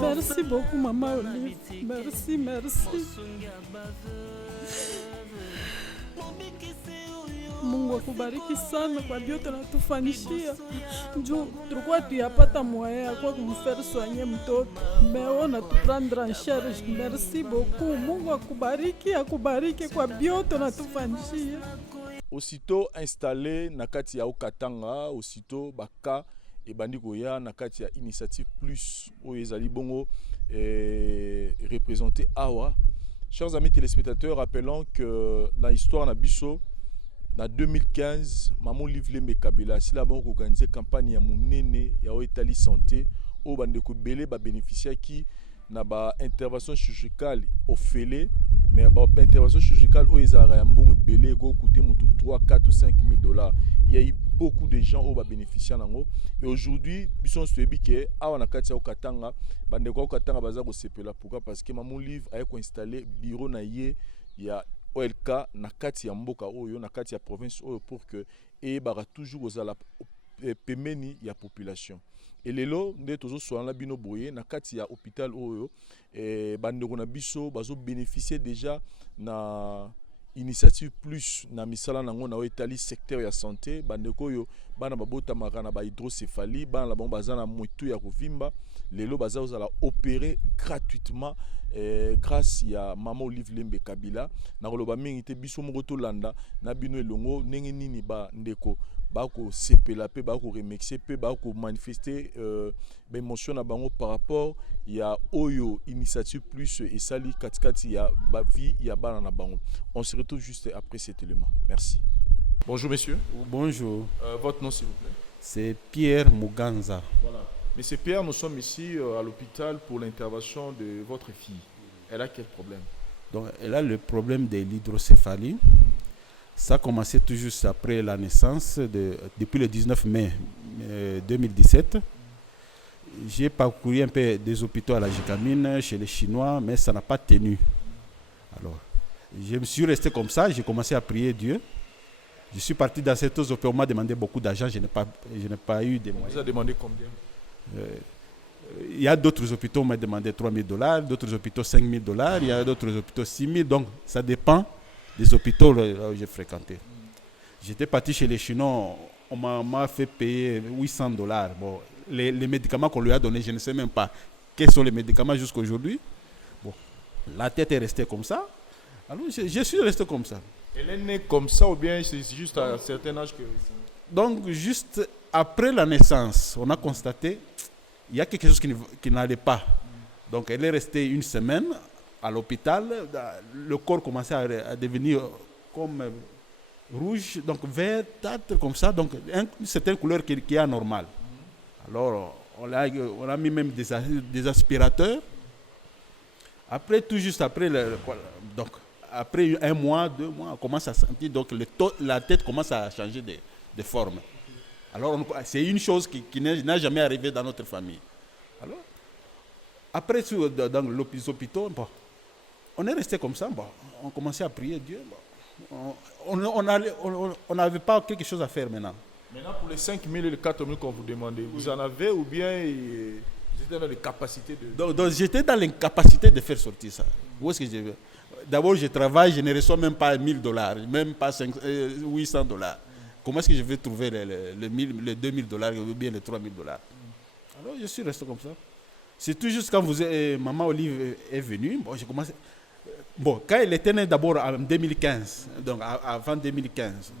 Merci beaucoup, Maman Olive. Merci. Mungu akubariki sana kwa vyote natufanyishia. Juu tulikuwa tuyapata moyen kwa kumfaire soigner mtoto. Meona tu prendre en charge. Merci beaucoup. Mungu akubariki kwa vyote natufanyishia. Aussitôt installé na kati ya Okatanga, aussitôt baka ebandi koya na kati ya Initiative Plus oyo ezali bongo représenté awa. Chers amis téléspectateurs, rappelons que dans l'histoire na biso en 2015, Maman Olive Lembe Kabila, si la banque organisé campagne ya munene ya Oetali santé, au bandeko belé ba bénéficiaire qui na ba intervention chirurgicale au félé, mais ba intervention chirurgicale au ezara ya mbongo belé ko coûter mutu 3, 4 ou 5 000 $. Il y a eu beaucoup de gens au ba bénéficiaire nango et aujourd'hui, bison suebi ke awa na kati ya Okatanga, bandeko Okatanga baza ko sepela pourquoi parce que Maman Olive a installé bureau na ye ya OLK na kati ya mboka oyo na kati ya province oyo pour que ebara toujours ozala pemeni ya population. Et lelo nde tozo soana bino boye na kati ya hôpital oyo bandeko na biso bazo bénéficier déjà na Initiative Plus na misala nango na Oetali secteur ya santé bandeko oyo bana babota makana ba hydrocéphalie bana bon bazana motu ya kovimba lelo baza ozala opérer gratuitement grâce à Maman Olive Lembe Kabila na koloba mingi te biso moko to landa na bino elongo ndenge nini ba ndeko bako sepela pe bako remixer pe bako manifester émotion na bango par rapport ya oyo Initiative Plus et sali katikati ya ba vie ya bana na bango. On se retrouve juste après cet élément. Merci. Bonjour monsieur. Bonjour. Votre nom s'il vous plaît? C'est Pierre Muganza. Voilà. Monsieur Pierre, nous sommes ici à l'hôpital pour l'intervention de votre fille. Elle a quel problème? Donc, elle a le problème de l'hydrocéphalie. Ça a commencé tout juste après la naissance, depuis le 19 mai 2017. J'ai parcouru un peu des hôpitaux à la Gécamine, chez les Chinois, mais ça n'a pas tenu. Alors, je me suis resté comme ça, j'ai commencé à prier Dieu. Je suis parti dans cette hôpital, on m'a demandé beaucoup d'argent, je n'ai pas eu de moyens. Vous avez demandé combien? Il y a d'autres hôpitaux qui m'ont demandé $3 000, d'autres hôpitaux $5 000, il y a d'autres hôpitaux 6 000, donc ça dépend des hôpitaux là où j'ai fréquenté. J'étais parti chez les Chinois, on m'a fait payer $800. Bon, les médicaments qu'on lui a donnés, je ne sais même pas quels sont les médicaments jusqu'à aujourd'hui. Bon, la tête est restée comme ça, alors je suis resté comme ça. Elle est née comme ça ou bien c'est juste à un certain âge que... Donc, juste après la naissance, on a constaté qu'il y a quelque chose qui n'allait pas. Donc, elle est restée une semaine à l'hôpital. Le corps commençait à devenir comme rouge, donc vert, comme ça. Donc, une certaine couleur qui est anormale. Alors, on a mis même des aspirateurs. Après, tout juste après, donc, après 1 mois, 2 mois, on commence à sentir, donc la tête commence à changer de forme. Alors, c'est une chose qui n'a jamais arrivé dans notre famille. Alors, après, dans les hôpitaux, bon, on est resté comme ça. Bon, on commençait à prier Dieu. Bon, on n'avait pas quelque chose à faire maintenant. Maintenant, pour les 5 000 et les 4 000 qu'on vous demandait, vous en avez ou bien vous étiez dans les capacités de... Donc j'étais dans l'incapacité de faire sortir ça. Où est-ce que je vais? D'abord, je travaille, je ne reçois même pas $1 000, même pas $800. Comment est-ce que je vais trouver les $2 000 ou bien les $3 000? Alors, je suis resté comme ça. C'est tout juste quand Maman Olive est venue, bon, j'ai commencé... Bon, quand elle était née d'abord en 2015, donc avant 2015.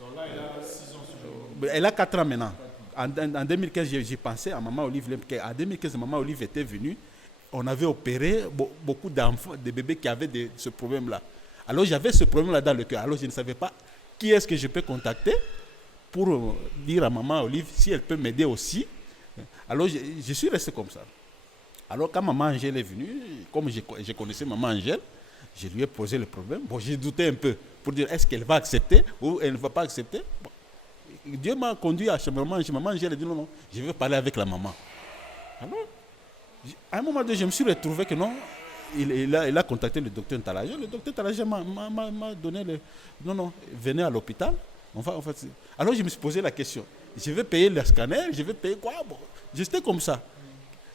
Donc là, elle a 6 ans. Elle a 4 ans maintenant. En 2015, j'ai pensé à Maman Olive. En 2015, Maman Olive était venue. On avait opéré beaucoup d'enfants, de bébés qui avaient ce problème-là. Alors, j'avais ce problème-là dans le cœur. Alors, je ne savais pas qui est-ce que je peux contacter pour dire à Maman Olive si elle peut m'aider aussi. Alors, je suis resté comme ça. Alors, quand Maman Angèle est venue, comme je connaissais Maman Angèle, je lui ai posé le problème. Bon, j'ai douté un peu pour dire est-ce qu'elle va accepter ou elle ne va pas accepter. Bon. Dieu m'a conduit à chez Maman Angèle. Maman Angèle a dit non, je veux parler avec la maman. Alors, à un moment donné, je me suis retrouvé que non, il a contacté le docteur Ntalaja. Le docteur Ntalaja m'a donné non, venez à l'hôpital. Alors je me suis posé la question. Je vais payer le scanner, je vais payer quoi? Bon, j'étais comme ça.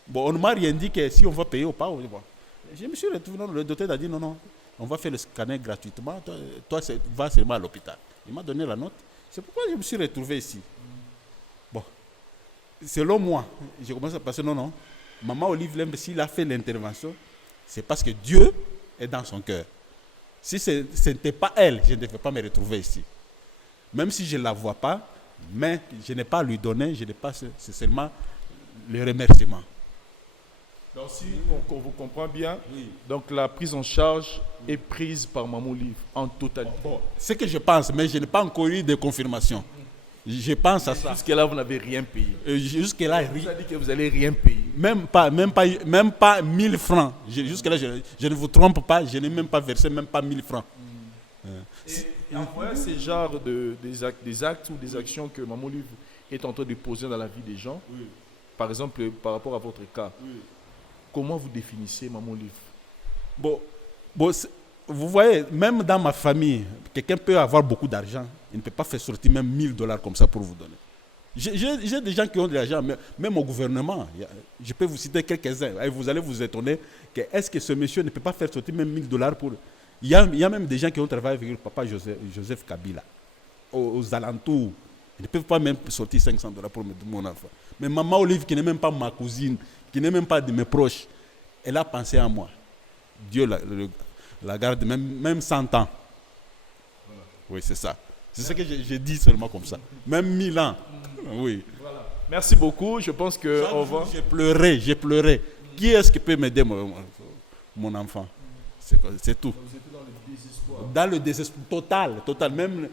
Bon, on ne m'a rien dit que si on va payer ou pas. Bon. Je me suis retrouvé, non, le docteur a dit non, on va faire le scanner gratuitement. Toi va seulement à l'hôpital. Il m'a donné la note. C'est pourquoi je me suis retrouvé ici. Bon, selon moi, j'ai commencé à passer, non. Maman Olive Lembe, s'il a fait l'intervention, c'est parce que Dieu est dans son cœur. Si ce n'était pas elle, je ne devais pas me retrouver ici. Même si je ne la vois pas, mais je n'ai pas à lui donner, je n'ai pas, c'est seulement le remerciement. Donc si on vous comprend bien, donc la prise en charge est prise par Maman Olive en totalité. Bon, c'est ce que je pense, mais je n'ai pas encore eu de confirmation. Je pense à ça. Jusque-là, vous n'avez rien payé. Jusque-là, vous avez dit que vous n'allez rien payer. Même pas 1000 francs. Jusque-là, je ne vous trompe pas, je n'ai même pas versé même pas 1000 francs. Et en voyant ces genres des actes ou des actions que Maman Olive est en train de poser dans la vie des gens, par exemple, par rapport à votre cas, comment vous définissez Maman Olive? Bon, vous voyez, même dans ma famille, quelqu'un peut avoir beaucoup d'argent, il ne peut pas faire sortir même $1000 comme ça pour vous donner. J'ai des gens qui ont de l'argent, même au gouvernement. Je peux vous citer quelques-uns. Et vous allez vous étonner que est-ce que ce monsieur ne peut pas faire sortir même $1000 pour... Il y a même des gens qui ont travaillé avec le papa Joseph Kabila, aux alentours. Ils ne peuvent pas même sortir $500 pour mon enfant. Mais Maman Olive, qui n'est même pas ma cousine, qui n'est même pas de mes proches, elle a pensé à moi. Dieu la garde même 100 ans. Voilà. Oui, c'est ça. C'est ce que j'ai dit seulement comme ça. Même 1000 ans. Oui. Voilà. Merci beaucoup. Je pense que j'ai pleuré. Qui est-ce qui peut m'aider, mon enfant? C'est tout. Vous étiez dans le désespoir. Dans le désespoir total. Même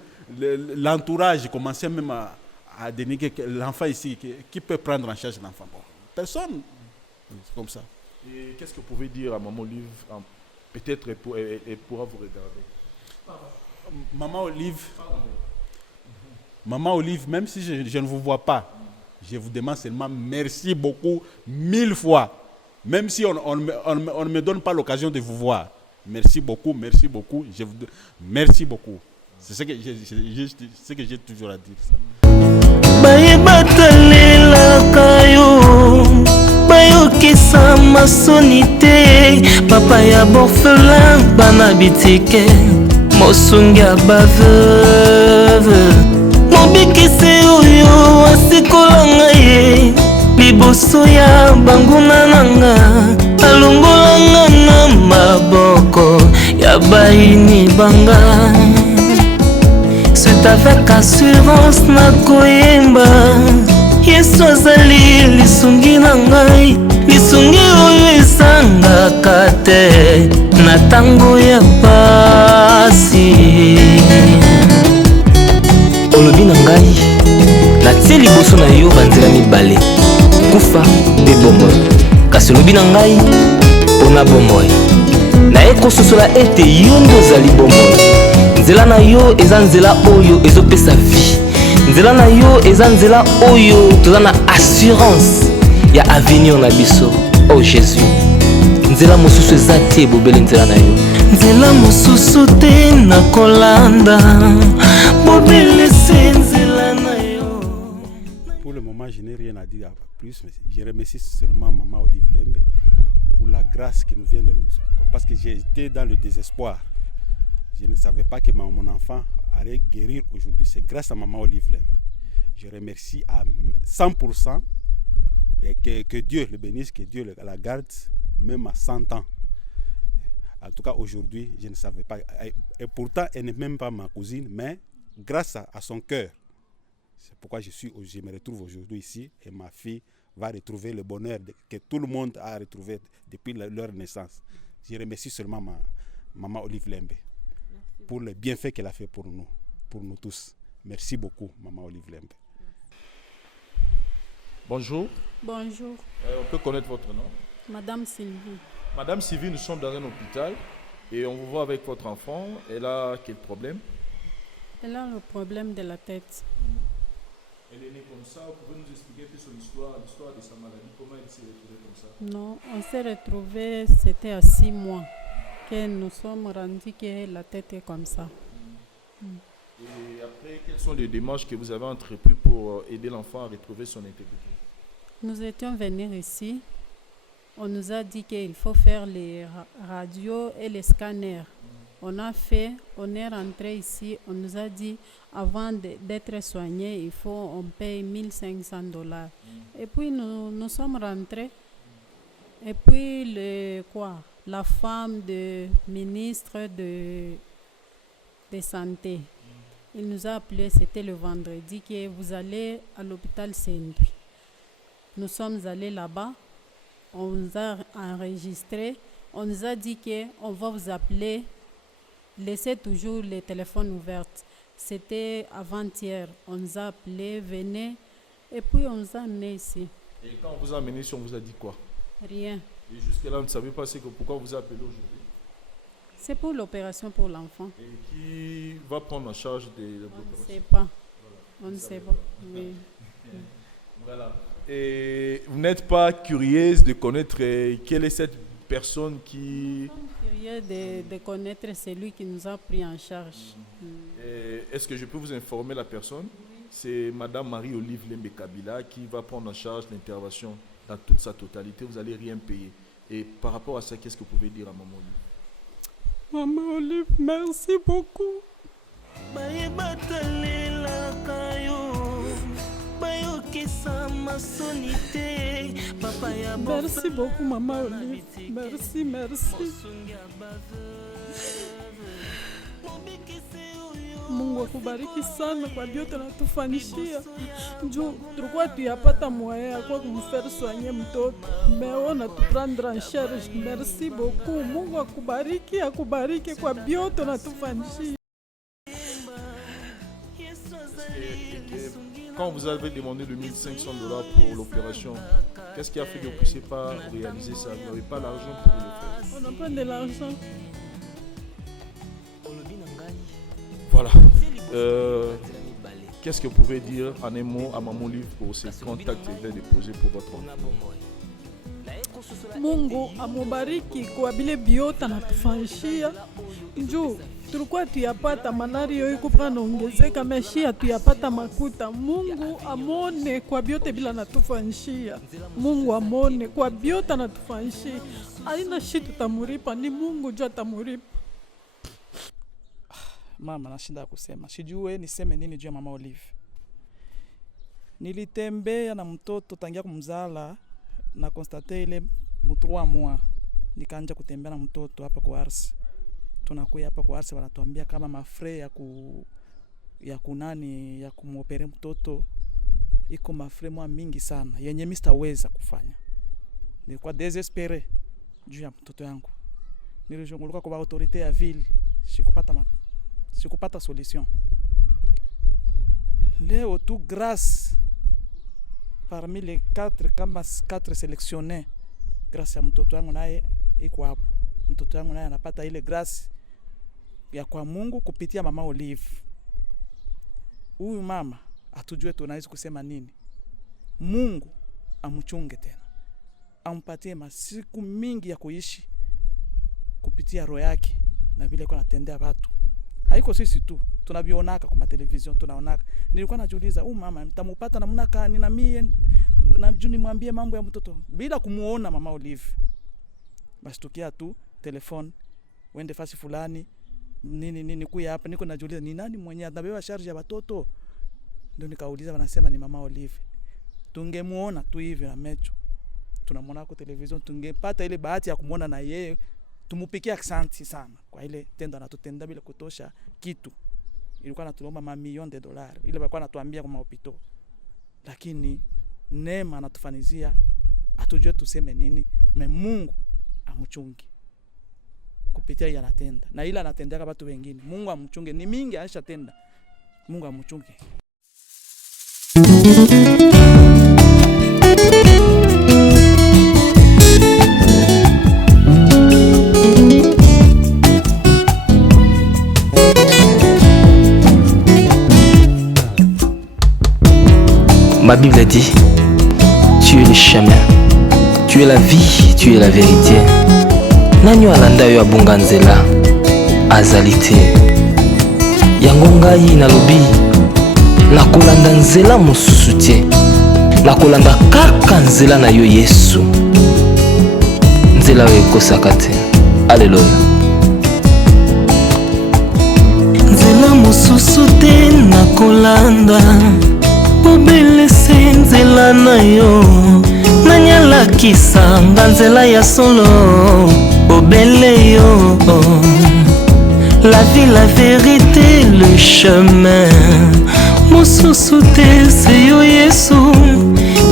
l'entourage commençait même à dénigrer l'enfant ici. Qui peut prendre en charge l'enfant? Bon, personne. C'est comme ça. Et qu'est-ce que vous pouvez dire à Maman Olive? Peut-être elle pourra vous regarder. Maman Olive, même si je ne vous vois pas, je vous demande seulement merci beaucoup, 1000 fois. Même si on ne me donne pas l'occasion de vous voir. Merci beaucoup. Merci beaucoup. C'est ce que j'ai toujours à dire. Ça. Bayokisa masoni te papa ya borphelin bana bitike mosungi ya baveuve mobikisi oyo asikolanga ye liboso ya banguna nanga alongolanga na maboko ya bayini banga. C'est avec assurance nakoyemba Yesu azali lisungi na ngai, lisungi oyo esangaka te na tango ya pasi. Olobi na ngai natie liboso na yo banzela mibale, kufa mpe bomoi. Kasi olobi na ngai mpona bomoi naye kososola ete yo nde ozali bomoi. Nzela na yo eza nzela oyo ezopesa vie. Nzela na yo eza nzela oyo toza na assurance ya avenir na biso. Oh Jésus, nzela mosusu eza te bobele nzela na yo. Nzela mosusu te na kolanda bobele se nzela na yo. Pour le moment, je n'ai rien à dire plus, mais je remercie seulement Maman Olive Lembe pour la grâce qui nous vient de nous. Parce que j'ai été dans le désespoir. Je ne savais pas que mon enfant allait guérir aujourd'hui. C'est grâce à Maman Olive Lembe. Je remercie à 100% et que Dieu le bénisse, que Dieu la garde, même à 100 ans. En tout cas, aujourd'hui, je ne savais pas. Et pourtant, elle n'est même pas ma cousine, mais grâce à son cœur, c'est pourquoi je me retrouve aujourd'hui ici et ma fille va retrouver le bonheur que tout le monde a retrouvé depuis leur naissance. Je remercie seulement Maman Olive Lembe pour le bienfait qu'elle a fait pour nous tous. Merci beaucoup, Maman Olive Lembe. Bonjour. Bonjour. On peut connaître votre nom? Madame Sylvie. Madame Sylvie, nous sommes dans un hôpital et on vous voit avec votre enfant. Elle a quel problème? Elle a le problème de la tête. Elle est née comme ça. Vous pouvez nous expliquer un peu son histoire de sa maladie? Comment elle s'est retrouvée comme ça? Non, on s'est retrouvés, c'était à 6 mois que nous sommes rendus que la tête est comme ça. Et après, quelles sont les démarches que vous avez entreprises pour aider l'enfant à retrouver son intégrité? Nous étions venus ici. On nous a dit qu'il faut faire les radios et les scanners. On a fait, on est rentré ici, on nous a dit avant d'être soigné, on paye $1,500. Et puis nous sommes rentrés. Et puis la femme de ministre de santé, il nous a appelé, c'était le vendredi, que vous allez à l'hôpital Saint-Louis. Nous sommes allés là-bas, on nous a enregistrés, on nous a dit qu'on va vous appeler. Laissez toujours les téléphones ouverts. C'était avant-hier. On nous a appelé, venez. Et puis on nous a amenés ici. Et quand on vous a amenés ici, on vous a dit quoi? Rien. Et jusque-là, on ne savait pas pourquoi on vous a appelé aujourd'hui. C'est pour l'opération pour l'enfant. Et qui va prendre en charge de l'opération? On ne sait pas. On ne sait pas. Oui. Voilà. Et vous n'êtes pas curieuse de connaître quelle est cette personne qui... Curieux de connaître celui qui nous a pris en charge. Est-ce que je peux vous informer la personne? C'est Madame Marie-Olive Lembe Kabila qui va prendre en charge l'intervention dans toute sa totalité. Vous n'allez rien payer. Et par rapport à ça, qu'est-ce que vous pouvez dire à Maman Olive? Maman Olive, merci beaucoup. Merci beaucoup, Maman Olive. Merci. Mungu akubariki sana kwa vyote natufanyishia. Juu tulikuwa tuyapata moya kwa kumfaire soigner mtoto. Meona tu prendre en charge. Merci beaucoup. Mungu akubariki kwa vyote natufanyishia. Quand vous avez demandé le $1,500 pour l'opération, qu'est-ce qui a fait que vous ne puissiez pas réaliser ça? Vous n'avez pas l'argent pour le faire? On n'a pas de l'argent. Voilà. Qu'est-ce que vous pouvez dire en un mot à Maman Olive pour ces contacts qu'il a déposés pour votre enfant? Mungu amubariki kwa vile biota natufanyishia. Juu tulikuwa tuyapata malaria iko pana ongezeka, meshia tuyapata makuta. Mungu amone kwa biote bila natufanyishia. Mungu amone kwa biota natufanyishia. Haina shida tamuripa, ni Mungu jua tamuripa. Mama, nashinda kusema. Sijue niseme nini juu ya Mama Olive. Nilitembea na mtoto tangia kumzala na constate ile mu3 mois. Nikaanza kutembea na mtoto hapa kwa Arsi. Tunakuja hapa kwa Arsi, wanatuambia kama mafre ya kumopere mtoto iko mafre mwa mingi sana yenye mistaweza kufanya. Nilikuwa desespere juu ya mtoto yangu. Nilijonguluka kwa autorite ya ville, sikupata solution. Leo tu grâce parmi les 4 sélectionnés, grâce ya mtoto wangu naye iko hapo. Mtoto wangu naye anapata ile grâce ya kwa Mungu kupitia Mama Olive. Huyu mama atujue tunaweza kusema nini. Mungu amchunge tena. Ampatie masiku mingi ya kuishi kupitia roho yake na vile kwa natendea watu. Haiko sisi tu, tunabionaka kwa television, tunaonaka. Nilikuwa najiuliza, mama mtamupata namna gani na mie na juni mwambie mambo ya mtoto bila kumuona Mama Olive. Basi tukia tu telefone, wende fasi fulani, nini kuya hapa, niko najiuliza ni nani mwenye anabeba charge ya watoto. Ndio nikauliza, wanasema ni Mama Olive. Tungemuona tu hivi na mecho. Tunamwona kwa television, tungepata ile bahati ya kumuona na yeye, tumupikia asante sana kwa ile tendo anatutenda bila kutosha kitu. Ilikuwa anatuomba mamilioni ya dolari. Ile walikuwa anatuambia kwa maopito. Lakini neema anatufanizia, atujue tuseme nini, Mungu amchunge. Kupitia yeye anatenda. Na ile anatendea kwa watu wengine. Mungu amchunge. Ni mingi alishatenda. Mungu amchunge. Ma Bible dit, tu es le chemin, tu es la vie, tu es la vérité. Nanyo alanda yo abunga nzela azali te. yango ngai nalobi nakolanda nzela mosusu te, nakolanda kaka nzela na yo Yesu, nzela oyo ekosaka te. Alleluya. Nzela mosusu te nakolanda, obelese nzela na yo, nanyalakisa nga nzela ya solo, obele yo. La vie, la vérité, le chemin, mosusu te se yo Yesu,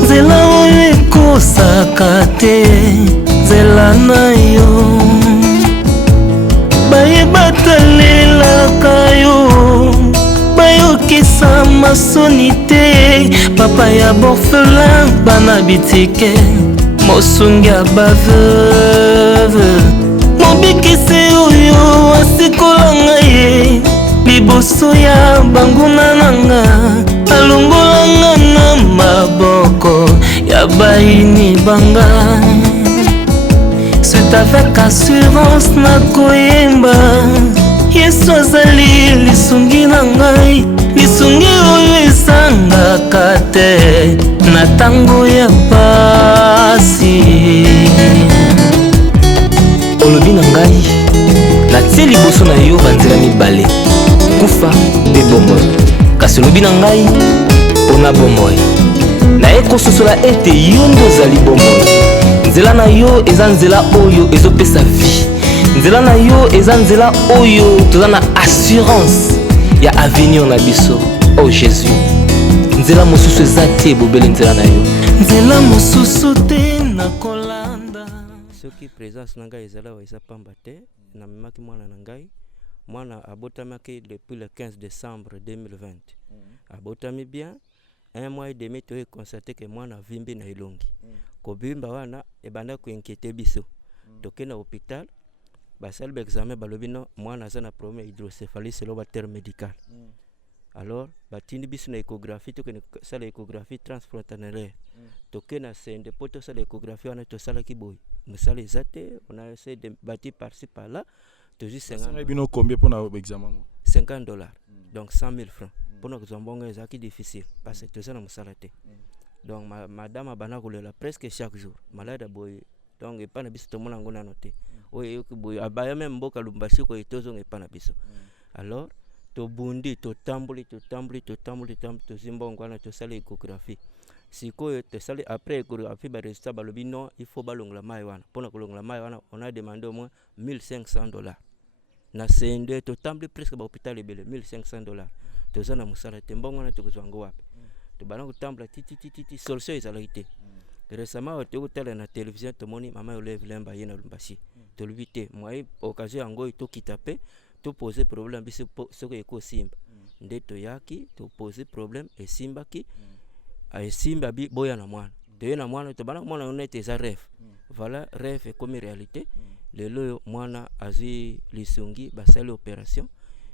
nzela oyo ekosaka te, nzela na yo. Bayebatalelaka yo, bayokisa masoni te, papa ya borphelin bana bitike, mosungi ya baveuve, mobikisi oyo asikolanga ye liboso ya banguna nanga, alongolanga na maboko ya bayini banga. C'est avec assurance nakoyemba, Yesu azali lisungi na ngai, lisungi oyo esangaka te na tango ya pasi. Olobi na ngai natie liboso na yo banzela mibale, kufa mpe bomoi. Kasi olobi na ngai mpona bomoi, naye kososola ete yo nde ozali bomoi. Nzela na yo eza nzela oyo ezopesa vie, nzela na yo eza nzela oyo toza na assurance ya avenir na biso. Oh Jésus, nzela mosusu eza te, bobele nzela na yo. Nzela mosusu te nakolanda. Soki présence na ngai ezala eza pamba te, namemaki mwana na ngai, mwana abotamaki depuis le 15 décembre 2020. Abotami bien, un mois et demi toye constaté que mwana vimbi na elongi. Kobimba wana ebanda kuinquiéter biso. Toke na hôpital, basali ba examen balobi no mwana aza na problème hydrocéphalie selon ba terme médical. Alors batindi biso na échographie, toke na sala échographie transfrontalière. Toke na sende poto sala échographie wana to sala ki boy. Musala ezate, on a essayé de bâtir par-ci par-là. To juste 50. Bino combien pour na examen? $50. Donc 100 000 francs. Pour nous zambonga ezaki difficile parce que tout ça na musala te. Donc madame abana kolela presque chaque jour. Malade boy. Donc et pas na biso to mona ngona noté. Oyo yoki boy abaya même mboka lumbashi ko etozo nge pa na biso. Alors to bundi to tambuli to zimbongo na to sala échographie. Sikoyo te sali après échographie ba résultat balobi non, il faut balongla mai wana. Pona kolongla mai wana, on a demandé au moins $1,500. Na sende to tambli presque ba hôpital ebele $1,500. To zana musala te mbongo na to kozwango wapi. To bana ko tambla titi solution ezalaki. Récemment on te tala na télévision to moni mama Olive Lemba yena lumbashi. To lubité moi occasion yango to kitape to poser problème biso soko eko simba. Nde to yaki to poser problème e simba ki simba bi boya na mwana. De na mwana to bana mwana onete za rêve. Voilà rêve comme réalité. Lelo mwana azi lisungi basali opération.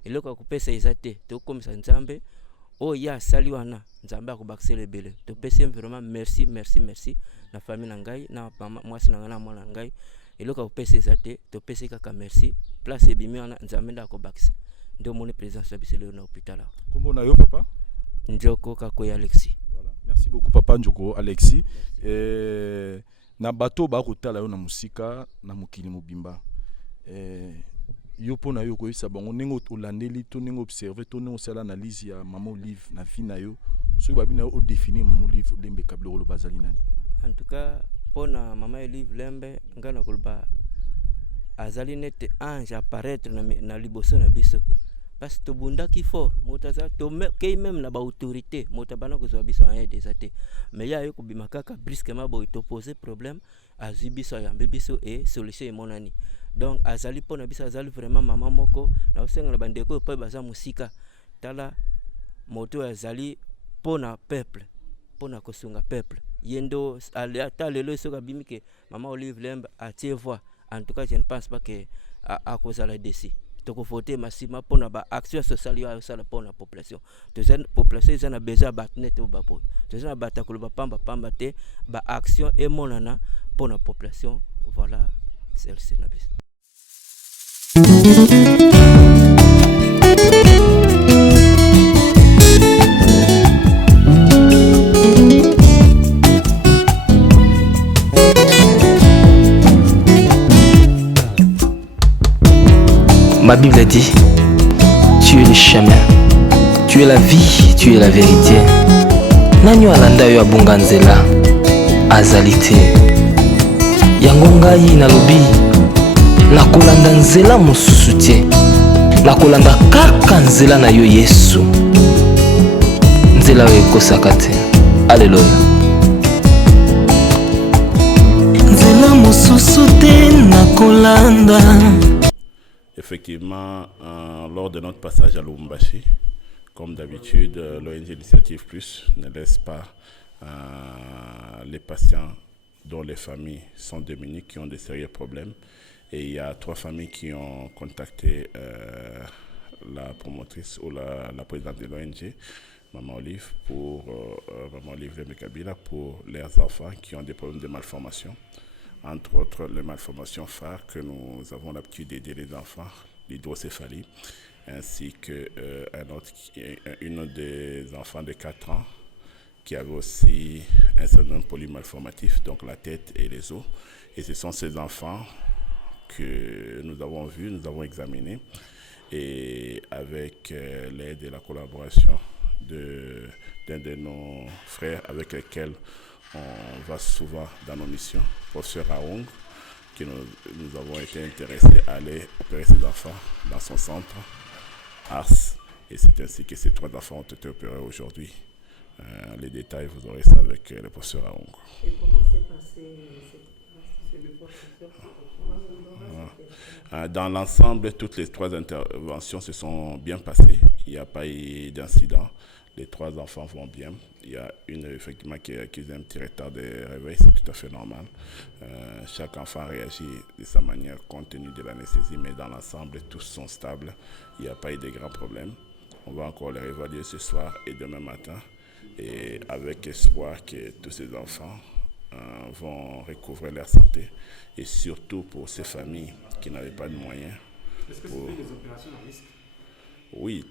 Eloko kupesa ezate to komisa nzambe o ya sali wana nzambe akobakisa lebele. To pesa vraiment merci na famille na ngai na mama mwasi na ngana mwana ngai. Eloko kupesa ezate to pesa kaka merci. Place ebimi wana nzambe ndakobakisa. Ndio moni présence biso leo na hôpital. Kombo na yo papa? Njoko Kakoya Alexis. Voilà. Merci beaucoup papa Njoko Alexis. Na bato ba kotala yo na musika na mokili mobimba. Yo pona yo koyisa bango nengo olandeli to nengo observer to nengo sala analyse ya Maman Olive na vie na yo. Soki babi na yo o définir Maman Olive Lembe Kabilolo bazali nani? En tout cas, pona Maman Olive Lembe ngana kolba azali nete ange apparaître na liboso na biso. Parce que bunda qui fort motaza to même la ba autorité motabana ko zo biso en des até mais ya yo ko bimakaka brusquement boy to poser problème azibiso ya biso et solution e monani. Donc azali pona biso azali vraiment maman moko na osenga na bandeko pe baza musika tala moto azali pona peuple pona kosunga peuple yendo ata lelo soka bimike Maman Olive Lembe a tie voix. En tout cas je ne pense pas que à cause de la déci toko voter massivement pour na ba action sociale ya sala pour la population. Tozana population ezana besoin batnet au baboy. Tozana batakolo ba pamba te ba action et monana pour la population. Voilà celle-ci na bis. Ma Bible dit, tu es le chemin, tu es la vie, tu es la vérité. Nanyo alanda yo abunga nzela azali te. Yango ngai nalobi nakolanda nzela mosusu te, nakolanda kaka nzela na yo Yesu, nzela oyo ekosaka te. Alléluia. nzela mosusu te nakolanda. Effectivement, lors de notre passage à Lubumbashi, comme d'habitude, l'ONG Initiative Plus ne laisse pas les patients dont les familles sont démunies, qui ont des sérieux problèmes. Et il y a 3 familles qui ont contacté la promotrice ou la présidente de l'ONG, Maman Olive, Maman Olive de Mekabila, pour leurs enfants qui ont des problèmes de malformation. Entre autres, les malformations phares que nous avons l'habitude d'aider les enfants, l'hydrocéphalie, ainsi une des enfants de 4 ans qui avait aussi un syndrome polymalformatif, donc la tête et les os. Et ce sont ces enfants que nous avons vus, nous avons examinés, et avec l'aide et la collaboration d'un de nos frères avec lesquels on va souvent dans nos missions, professeur Aung, que nous avons été intéressés à aller opérer ces enfants dans son centre, Ars, et c'est ainsi que ces 3 enfants ont été opérés aujourd'hui. Les détails, vous aurez ça avec le professeur Aung. Et comment s'est passé Dans l'ensemble, toutes les 3 interventions se sont bien passées. Il n'y a pas eu d'incident. Les 3 enfants vont bien. Il y a une effectivement qui a un petit retard de réveil, c'est tout à fait normal. Chaque enfant réagit de sa manière compte tenu de l'anesthésie, mais dans l'ensemble, tous sont stables. Il n'y a pas eu de grands problèmes. On va encore les réévaluer ce soir et demain matin, et avec espoir que tous ces enfants vont recouvrer leur santé, et surtout pour ces familles qui n'avaient pas de moyens. Est-ce que c'était des opérations à risque? Oui,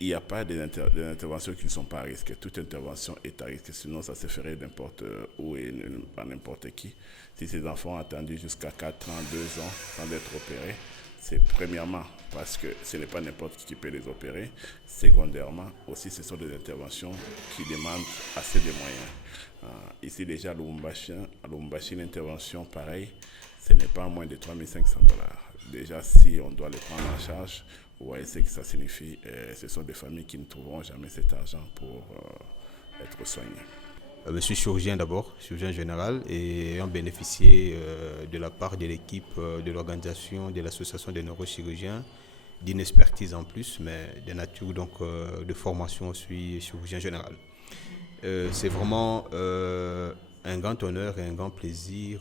il n'y a pas d'interventions qui ne sont pas à risque. Toute intervention est à risque, sinon ça se ferait n'importe où et par n'importe qui. Si ces enfants ont attendu jusqu'à 4 ans, 2 ans sans être opérés, c'est premièrement parce que ce n'est pas n'importe qui peut les opérer. Secondairement, aussi, ce sont des interventions qui demandent assez de moyens. Ici, déjà, à Lubumbashi, une intervention pareille, ce n'est pas moins de $3 500. Déjà, si on doit les prendre en charge, vous voyez ce que ça signifie. Ce sont des familles qui ne trouveront jamais cet argent pour être soignées. Je suis chirurgien d'abord, chirurgien général, et ayant bénéficié de la part de l'équipe de l'organisation de l'association des neurochirurgiens d'une expertise en plus, mais de nature donc de formation, je suis chirurgien général. C'est vraiment un grand honneur et un grand plaisir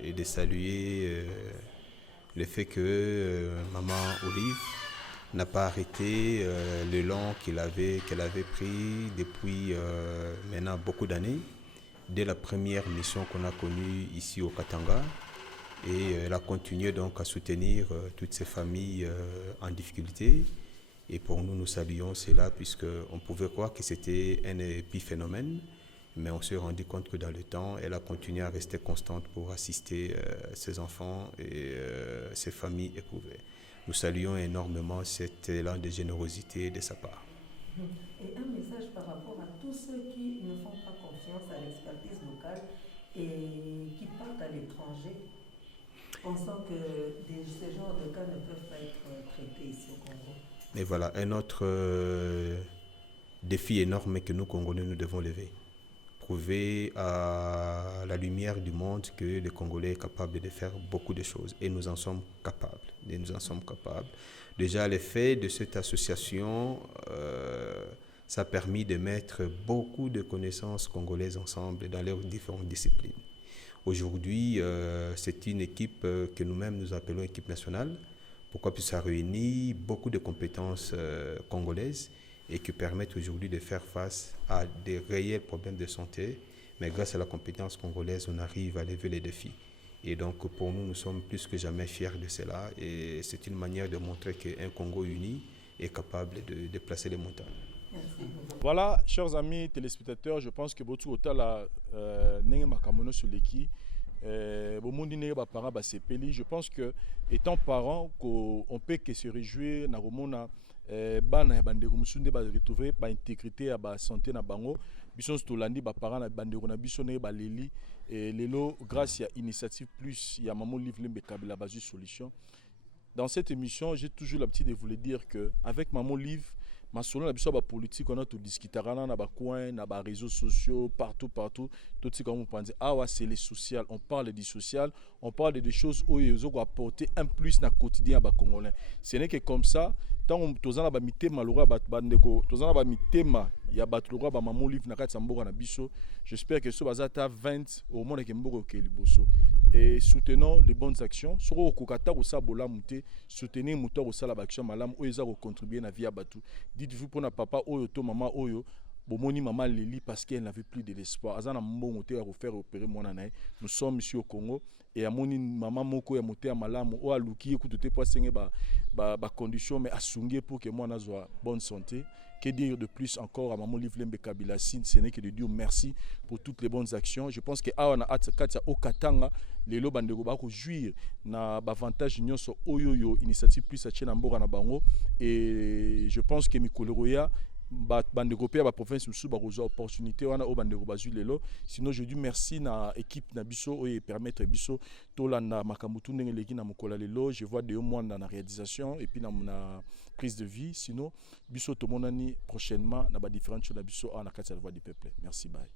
et de saluer le fait que Maman Olive n'a pas arrêté l'élan qu'elle avait pris depuis maintenant beaucoup d'années, dès la première mission qu'on a connue ici au Katanga, et elle a continué donc à soutenir toutes ces familles en difficulté. Et pour nous, nous saluons cela puisqu'on pouvait croire que c'était un épiphénomène, mais on s'est rendu compte que dans le temps, elle a continué à rester constante pour assister ses enfants et ses familles éprouvées. Nous saluons énormément cet élan de générosité de sa part. Et un message par rapport à tous ceux qui ne font pas confiance à l'expertise locale et qui partent à l'étranger, pensant que ce genre de cas ne peuvent pas être traités ici au Congo. Et voilà, un autre défi énorme que nous, Congolais, nous devons lever. Prouver à la lumière du monde que le Congolais est capable de faire beaucoup de choses. Et nous en sommes capables. Déjà, l'effet de cette association, ça a permis de mettre beaucoup de connaissances congolaises ensemble dans leurs différentes disciplines. Aujourd'hui, c'est une équipe que nous-mêmes nous appelons équipe nationale. Pourquoi? Parce que ça réunit beaucoup de compétences congolaises et qui permettent aujourd'hui de faire face à des réels problèmes de santé. Mais grâce à la compétence congolaise, on arrive à lever les défis. Et donc, pour nous, nous sommes plus que jamais fiers de cela. Et c'est une manière de montrer qu'un Congo uni est capable de déplacer les montagnes. Voilà, chers amis téléspectateurs, je pense que Botu Otala Nenge Makamono Suleki, Je pense que étant parent, on peut que se réjouir na romona bana bande musunde ba retrouver ba intégrité à ba santé na bango biso stolandi ba parents na bande na biso ne ba leli et lelo grâce à initiative plus il y a maman livre lembe kabila bazu solution. Dans cette émission, j'ai toujours l'habitude de vous le dire que avec maman livre ma solo na biso ba politique on a tout discuter na ba coin na ba réseaux sociaux partout tout ce comme vous pensez c'est le social, on parle du social, on parle des choses où ils ont apporter un plus dans quotidien ba congolais. Ce n'est que comme ça tant tozana ba mitema lora ba bandeko tozana ba mitema ya ba lora ba maman livre na kati mboka na biso. J'espère que ce bazata 20 au monde ke mboko ke liboso. Et soutenons les bonnes actions. Sur au kokata osa bola muté, soutenir moteur osa la action malam o eza ko contribuer na vie abatu. Dites-vous pour na papa oyo to maman oyo bomoni maman Leli parce qu'elle n'avait plus de l'espoir. Azana mbongo te à refaire opérer mon anaï. Nous sommes ici au Congo et à moni maman moko ya moté malam o aluki écoute pas sengé ba condition mais asungi pour que moi na soit bonne santé. Que dire de plus encore à maman Livre Lembe Kabila Sin, ce n'est que de dire merci pour toutes les bonnes actions. Je pense que awana atakatia okatanga lelo bandeko ba ko jouir na avantage nyonso oyoyo initiative plus a chena mbora na bango et je pense que mikoloya bandeko pe ba province musu ba kozo opportunité wana o bandeko bazui lelo. Sinon je dis merci na équipe na biso o permettre biso tolanda makambutu ndenge leki na mokola lelo. Je vois de mois dans la réalisation et puis na prise de vie. Sinon biso to monani prochainement na ba différentes choses na biso na kati ya voix du peuple. Merci bye.